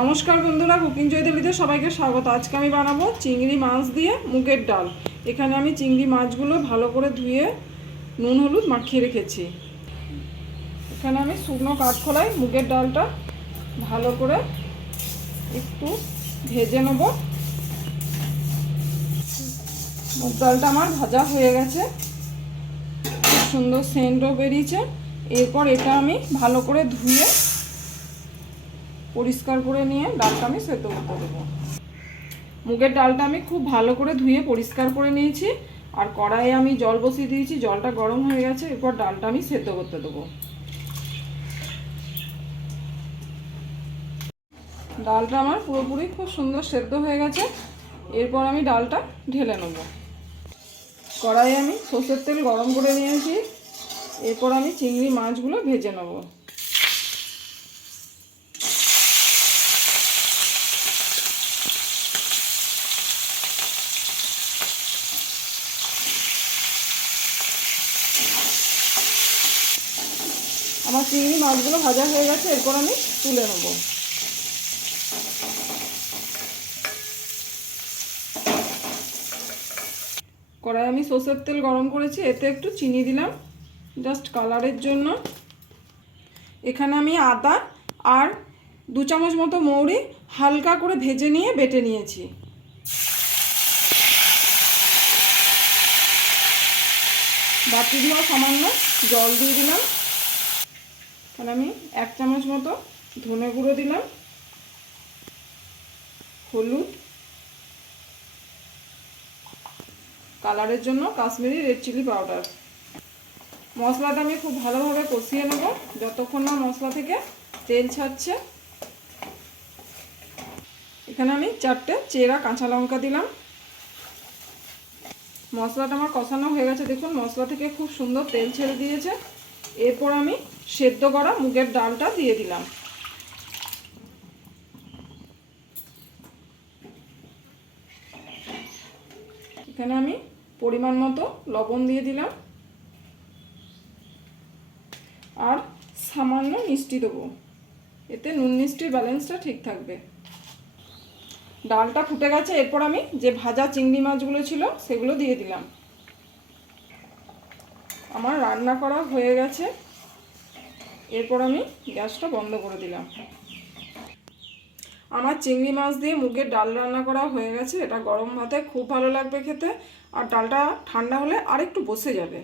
নমস্কার বন্ধুরা, কুকিং জয়দেবীতে সবাইকে স্বাগত। আজকে আমি বানাবো চিংড়ি মাছ দিয়ে মুগের ডাল। এখানে আমি চিংড়ি মাছগুলো ভালো করে ধুয়ে নুন হলুদ মাখিয়ে রেখেছি। এখানে আমি শুকনো কাঠখোলায় মুগের ডালটা ভালো করে একটু ভেজে নেব। মুগ ডালটা আমার ভাজা হয়ে গেছে, খুব সুন্দর সেন্টও বেরিয়েছে। এরপর এটা আমি ভালো করে ধুয়ে পরিষ্কার করে নিয়ে ডালটা আমি সেদ্ধ করতে দেবো। মুগের ডালটা আমি খুব ভালো করে ধুয়ে পরিষ্কার করে নিয়েছি, আর কড়াইয়ে আমি জল বসিয়ে দিয়েছি। জলটা গরম হয়ে গেছে, এরপর ডালটা আমি সেদ্ধ করতে দেবো। ডালটা আমার পুরোপুরি খুব সুন্দর সেদ্ধ হয়ে গেছে। এরপর আমি ডালটা ঢেলে নেব। কড়াইয়ে আমি সর্ষের তেল গরম করে নিয়েছি। এরপর আমি চিংড়ি মাছগুলো ভেজে নেব। আমার চিংড়ি মাছগুলো ভাজা হয়ে গেছে, এরপর আমি তুলে নেব। কড়াই আমি সর্ষের তেল গরম করেছি, এতে একটু চিনি দিলাম জাস্ট কালারের জন্য। এখানে আমি আদা আর 2 চামচ মতো মৌরি হালকা করে ভেজে নিয়ে বেটে নিয়েছি। বাটি দিয়ে সামান্য জল দিয়ে দিলাম। এখানে আমি 1 চামচ মতো ধনে গুঁড়ো দিলাম, হলুদ, কালারের জন্য কাশ্মীরি রেড চিলি পাউডার। মশলাটা আমি খুব ভালোভাবে কষিয়ে নেব যতক্ষণ না মশলা থেকে তেল ছাড়ছে। এখানে আমি 4টে চেরা কাঁচা লঙ্কা দিলাম। মশলাটা আমার কষানো হয়ে গেছে, দেখুন মশলা থেকে খুব সুন্দর তেল ছেড়ে দিয়েছে। এরপর আমি সেদ্ধ করা মুগের ডালটা দিয়ে দিলাম। এখানে আমি পরিমাণ মতো লবণ দিয়ে দিলাম, আর সামান্য মিষ্টি দেবো, এতে নুন মিষ্টির ব্যালেন্সটা ঠিক থাকবে। ডালটা ফুটে গেছে, এরপর আমি যে ভাজা চিংড়ি মাছগুলো ছিল সেগুলো দিয়ে দিলাম। আমার রান্না করা হয়ে গেছে, এরপর আমি গ্যাসটা বন্ধ করে দিলাম। আমার চিংড়ি মাছ দিয়ে মুগের ডাল রান্না করা হয়ে গেছে। এটা গরম ভাতে খুব ভালো লাগবে খেতে, আর ডালটা ঠান্ডা হলে আর একটু বসে যাবে।